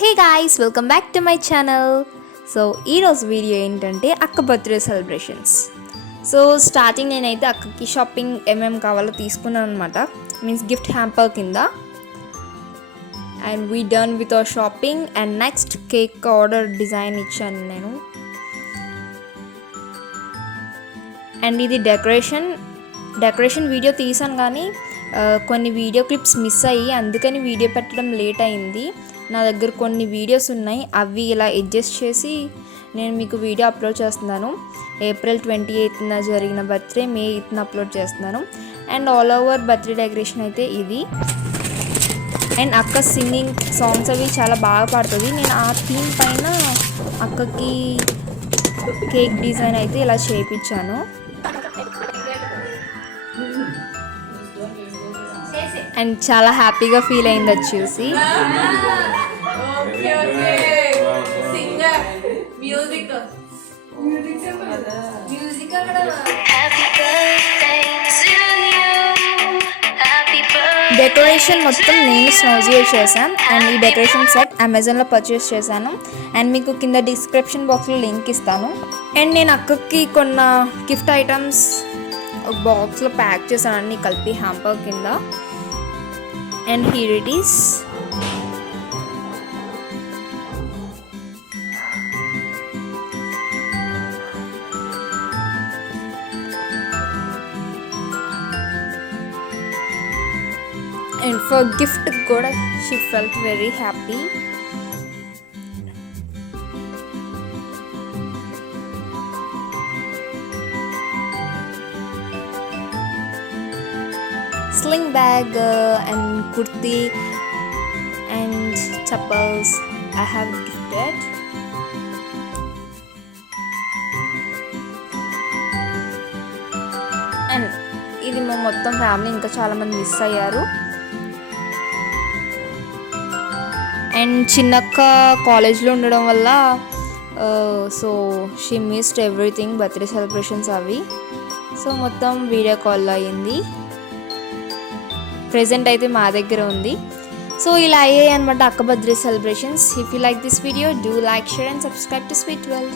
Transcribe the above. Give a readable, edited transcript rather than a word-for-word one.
Hey guys, welcome back to my channel. So ఈరోజు వీడియో ఏంటంటే అక్క బర్త్డే సెలబ్రేషన్స్. సో స్టార్టింగ్ నేనైతే అక్కకి షాపింగ్ కావాలో తీసుకున్నాను అనమాట. మీన్స్ గిఫ్ట్ హ్యాంపర్ కింద. And we done with our shopping and next cake order design ఇచ్చాను నేను. అండ్ ఇది డెకరేషన్ వీడియో తీసాను కానీ కొన్ని వీడియో క్లిప్స్ మిస్ అయ్యి అందుకని వీడియో పెట్టడం లేట్ అయింది. నా దగ్గర కొన్ని వీడియోస్ ఉన్నాయి, అవి ఇలా అడ్జస్ట్ చేసి నేను మీకు వీడియో అప్లోడ్ చేస్తున్నాను. April 28న జరిగిన బర్త్డే May 8న అప్లోడ్ చేస్తున్నాను. And all over birthday decoration అయితే ఇది. అండ్ అక్క సింగింగ్ సాంగ్స్ అవి చాలా బాగా పాడుతుంది. నేను ఆ థీమ్ పైన అక్కకి కేక్ డిజైన్ అయితే ఇలా చేయించాను. అండ్ చాలా హ్యాపీగా ఫీల్ అయింది అది చూసి. డెకరేషన్ మొత్తం నేను స్నోజియో చేశాను. అండ్ ఈ డెకరేషన్ సెట్ అమెజాన్లో పర్చేస్ చేశాను. అండ్ మీకు కింద డిస్క్రిప్షన్ బాక్స్లో లింక్ ఇస్తాను. అండ్ నేను అక్కకి కొన్న గిఫ్ట్ ఐటమ్స్ ఒక బాక్స్లో ప్యాక్ చేశాను, అన్ని కలిపి హ్యాంపర్ కింద. And here it is. And for gift kuda she felt very happy. Sling bag and kurti and chappals I have gifted. And ఇది మా మొత్తం ఫ్యామిలీ ఇంకా చాలా మంది మిస్ అయ్యారు. అండ్ చిన్నక్క కాలేజ్లో ఉండడం వల్ల so she missed everything, birthday celebrations అవి. సో మొత్తం వీడియో కాల్లో అయ్యింది. ప్రెజెంట్ అయితే మా దగ్గర ఉంది. సో ఇలా అయ్యాయి అనమాట అక్క birthday celebrations. If you like this video, do like, share and subscribe to SweetWorld.